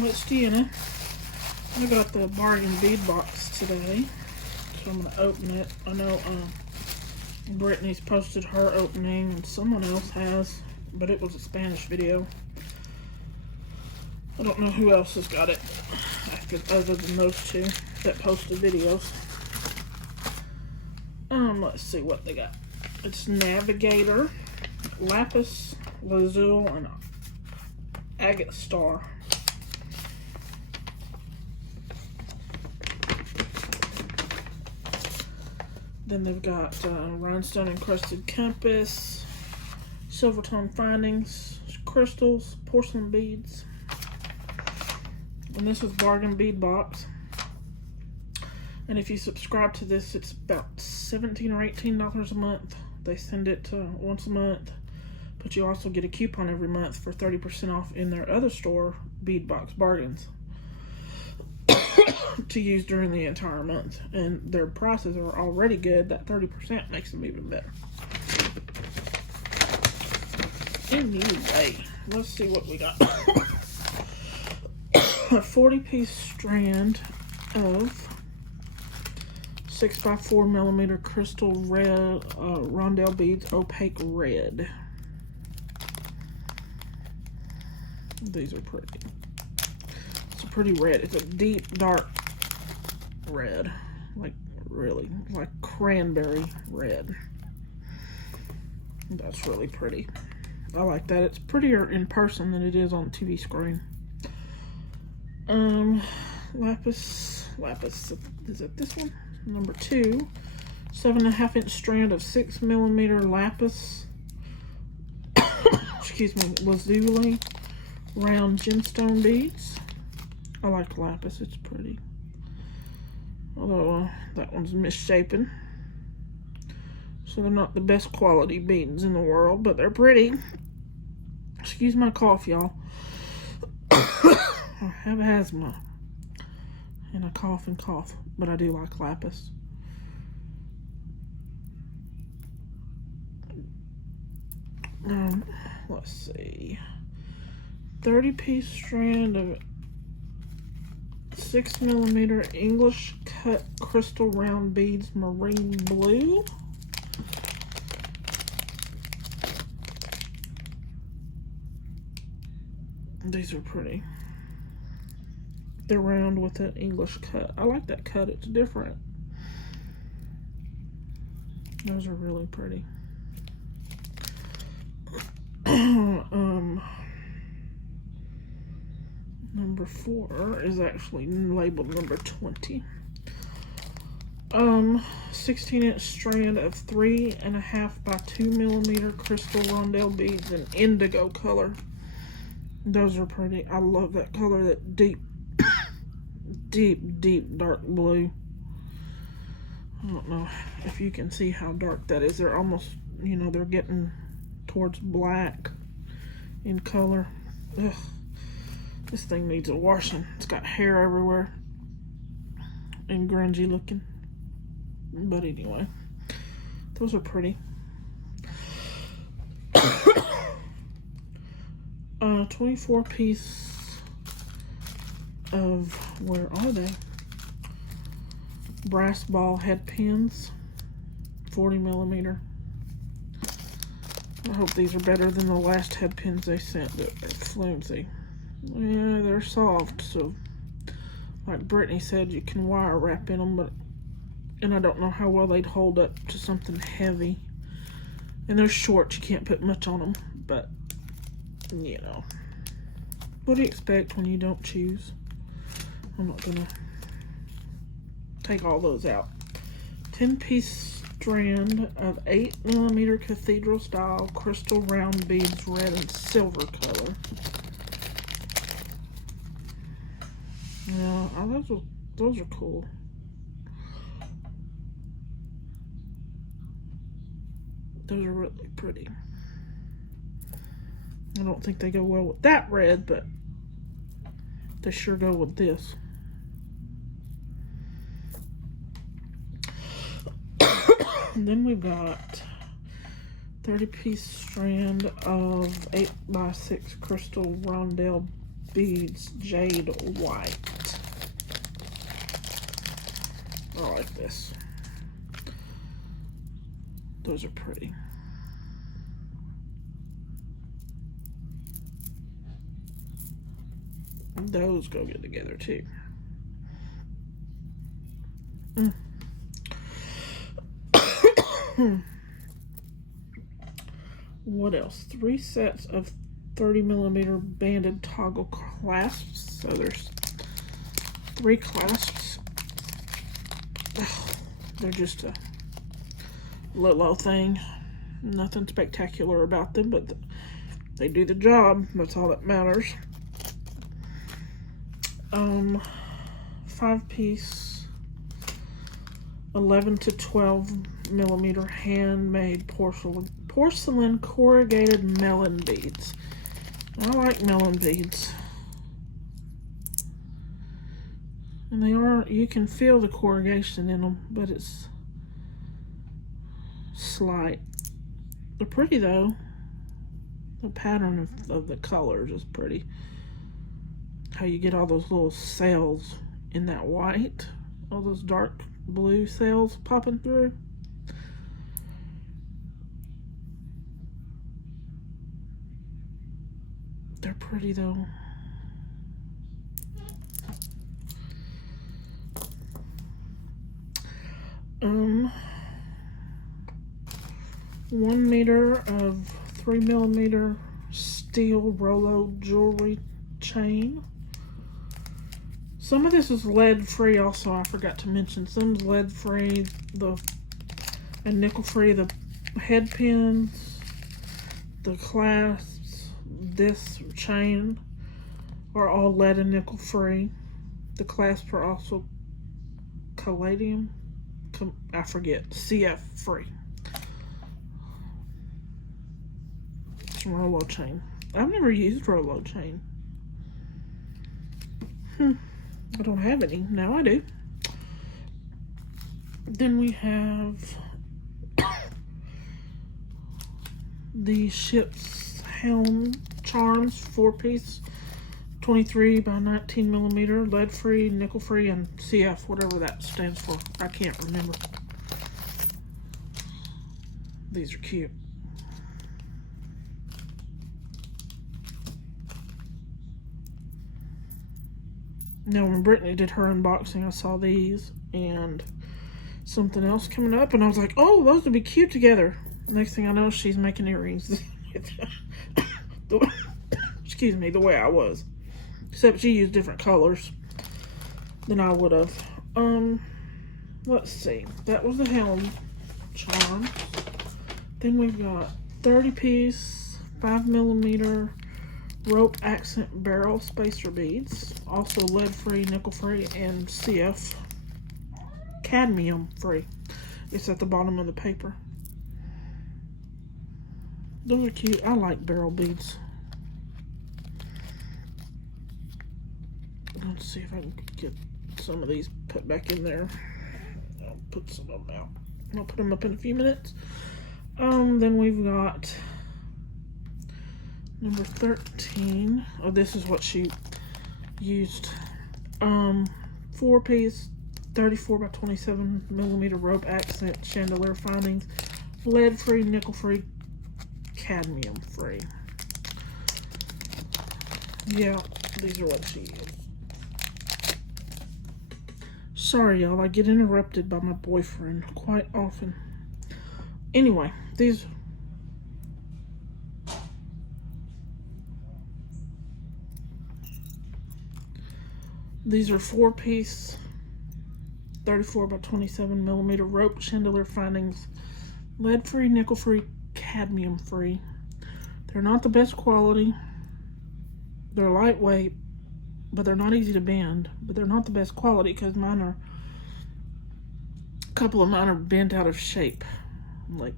y'all, it's Deanna. I got the bargain bead box today, so I'm going to open it. I know Brittany's posted her opening and someone else has, but it was a Spanish video. I don't know who else has got it other than those two that posted videos. Let's see what they got. It's Navigator, Lapis Lazuli, and Agate Star. Then they've got rhinestone encrusted compass, silver tone findings, crystals, porcelain beads. And this is bargain bead box. And if you subscribe to this, it's about $17 or $18 a month. They send it once a month, but you also get a coupon every month for 30% off in their other store, Bead Box Bargains, to use during the entire month. And their prices are already good. That 30% makes them even better. Anyway, let's see what we got. A 40-piece strand of 6x4mm crystal red rondelle beads, opaque red. These are pretty. It's a pretty red. It's a deep, dark red. Like, really, like cranberry red. That's really pretty. I like that. It's prettier in person than it is on the TV screen. Lapis, is it this one? Number 2, 7.5-inch strand of 6mm lapis, excuse me, lazuli round gemstone beads. I like lapis, it's pretty. Although that one's misshapen. So they're not the best quality beads in the world, but they're pretty. Excuse my cough, y'all. I have asthma. And I cough and cough, but I do like lapis. Let's see. 30-piece strand of 6mm English cut crystal round beads, marine blue. These are pretty. They're round with an English cut. I like that cut. It's different. Those are really pretty. Number 4 is actually labeled number 20. 16-inch strand of 3.5x2mm crystal rondelle beads in indigo color. Those are pretty. I love that color, that deep dark blue. I don't know if you can see how dark that is. They're almost, you know, they're getting towards black in color. Ugh. This thing needs a washing. It's got hair everywhere and grungy looking. But anyway, those are pretty. 24-piece of, where are they? Brass ball head pins, 40mm. I hope these are better than the last head pins they sent that are flimsy. Yeah, they're soft, so like Brittany said, you can wire wrap in them, and I don't know how well they'd hold up to something heavy. And they're short, you can't put much on them, but you know, what do you expect when you don't choose? I'm not gonna take all those out. 10-piece strand of 8mm cathedral style crystal round beads, red and silver color. Yeah, those are cool. Those are really pretty. I don't think they go well with that red, but they sure go with this. And then we've got 30-piece strand of 8x6 crystal rondelle Beads Jade White. I like this. Those are pretty. Those go good together too. What else? 3 sets of 30mm banded toggle clasps. So there's 3 clasps. They're just a little thing. Nothing spectacular about them, but they do the job. That's all that matters. 5-piece 11 to 12mm handmade porcelain corrugated melon beads. I like melon beads. And they are, you can feel the corrugation in them, but it's slight. They're pretty though. The pattern of the colors is pretty. How you get all those little cells in that white, all those dark blue cells popping through. They're pretty though. Um, 1 meter of 3mm steel Rolo jewelry chain. Some of this is lead free also, I forgot to mention. Some's lead free, and nickel free. The head pins, the clasps, this chain are all lead and nickel free. The clasps are also palladium, I forget, CF free. It's Rolo chain. I've never used Rolo chain. I don't have any. Now I do. Then we have the ship's helm charms, 4-piece, 23 by 19mm, lead free, nickel free, and CF, whatever that stands for. I can't remember. These are cute. Now, when Brittany did her unboxing, I saw these and something else coming up, and I was like, oh, those would be cute together. Next thing I know, she's making earrings. Excuse me, the way I was. Except she used different colors than I would have. Let's see. That was the helm charm. Then we've got 30-piece, 5mm rope accent barrel spacer beads, also lead free, nickel free, and CF cadmium free. It's at the bottom of the paper. Those are cute. I like barrel beads. Let's see if I can get some of these put back in there. I'll put some of them out. I'll put them up in a few minutes. Then we've got number 13. Oh, this is what she used. 4-piece, 34 by 27mm rope accent chandelier findings, lead free, nickel free, cadmium free. Yeah, these are what she used. Sorry, y'all, I get interrupted by my boyfriend quite often. Anyway, these are 4-piece, 34 by 27mm rope chandelier findings, lead free, nickel free, cadmium free. They're not the best quality. They're lightweight, but they're not easy to bend. But they're not the best quality because a couple of mine are bent out of shape. Like,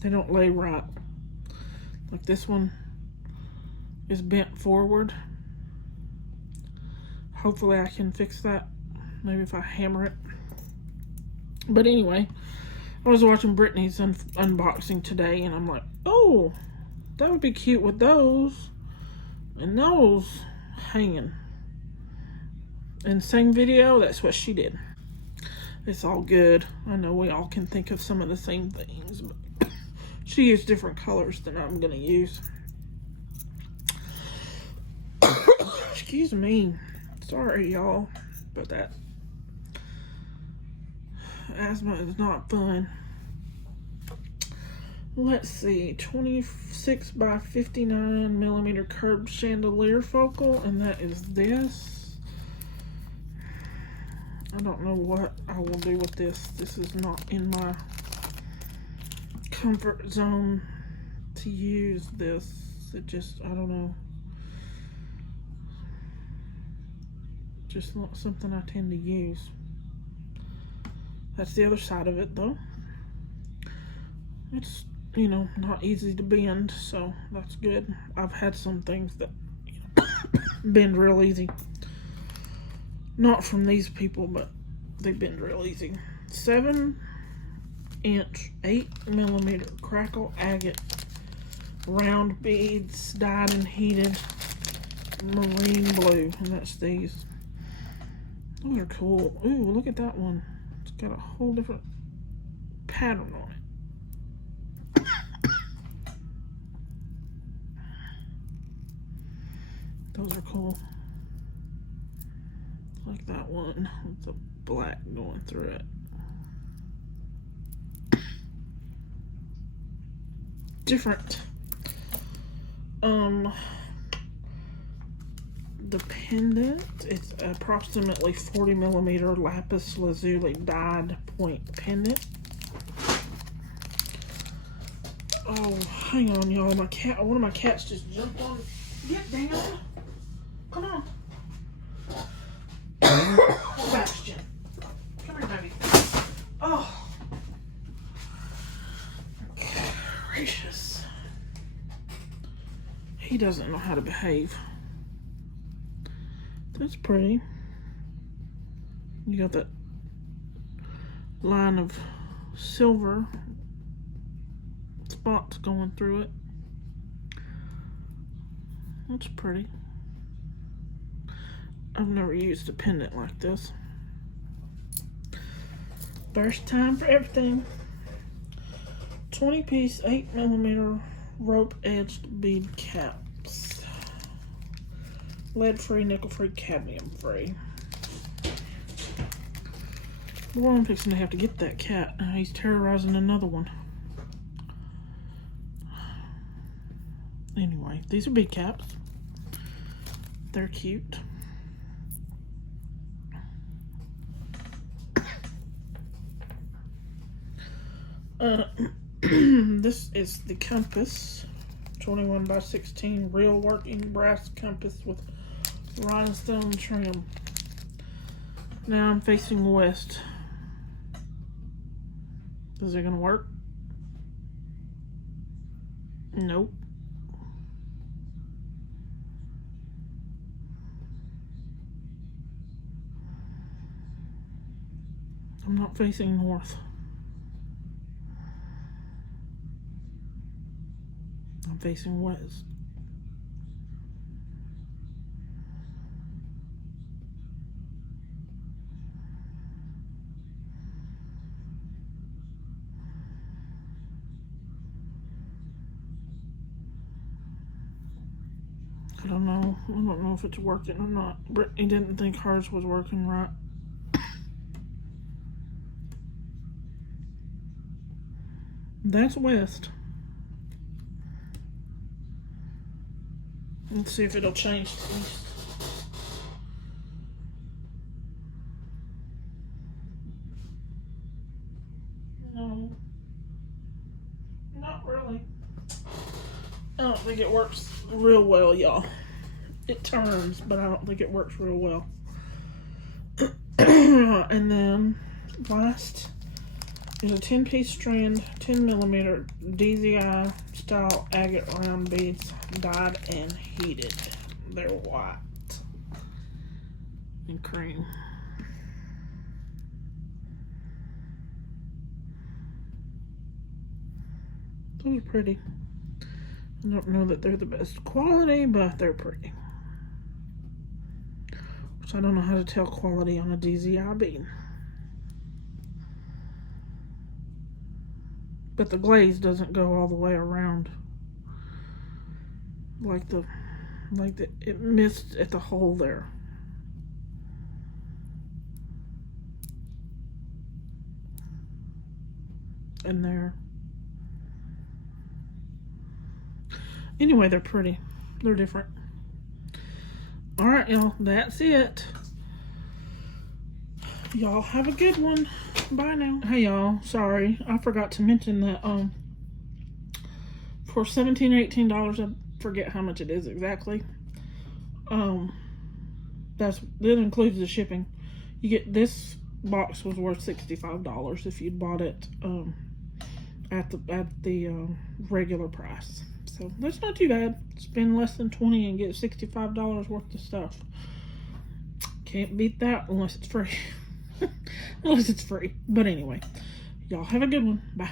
they don't lay right. Like this one is bent forward. Hopefully I can fix that. Maybe if I hammer it. But anyway, I was watching Brittany's unboxing today, and I'm like, oh, that would be cute with those. And those hanging. In the same video, that's what she did. It's all good. I know we all can think of some of the same things, but she used different colors than I'm gonna use. Excuse me. Sorry, y'all, but that asthma is not fun. Let's see, 26 by 59 millimeter curved chandelier focal, and that is this. I don't know what I will do with this. This is not in my comfort zone to use this. It just, I don't know. Just not something I tend to use. That's the other side of it, though. It's, you know, not easy to bend, so that's good. I've had some things that bend real easy. Not from these people, but they bend real easy. 7-inch, 8 millimeter crackle agate round beads, dyed and heated marine blue, and that's these. Those are cool. Ooh, look at that one. It's got a whole different pattern on it. Those are cool. Like that one with the black going through it. Different. The pendant, it's approximately 40 millimeter lapis lazuli dyed point pendant. Oh, hang on, y'all. My cat, one of my cats just jumped on. Get down. Come on. Sebastian. Come here, baby. Oh. Gracious. He doesn't know how to behave. That's pretty. You got that line of silver spots going through it. That's pretty. I've never used a pendant like this. First time for everything. 20-piece 8 millimeter rope edged bead caps. Lead-free, nickel-free, cadmium-free. Boy, I'm fixing to have to get that cat. He's terrorizing another one. Anyway, these are bead caps. They're cute. This is the compass. 21 by 16 real working brass compass with rhinestone trim. Now I'm facing west. Is it gonna work? Nope. I'm not facing north. I'm facing west. I don't know. I don't know if it's working or not. Brittany didn't think hers was working right. That's west. Let's see if it'll change to east. No. Not really. I don't think it works real well, y'all. It turns, but I don't think it works real well. And then last is a 10-piece strand, 10 millimeter DZI style agate round beads, dyed and heated. They're white and cream. Those are pretty. I don't know that they're the best quality, but they're pretty. Which I don't know how to tell quality on a DZI bead. But the glaze doesn't go all the way around. It missed at the hole there. And there. Anyway, they're pretty. They're different. Alright, y'all. That's it. Y'all have a good one. Bye now. Hey, y'all. Sorry. I forgot to mention that for $17 or $18, I forget how much it is exactly. That includes the shipping. You get this box was worth $65 if you'd bought it at the regular price. So that's not too bad. Spend less than $20 and get $65 worth of stuff. Can't beat that unless it's free. Unless it's free. But anyway, y'all have a good one. Bye.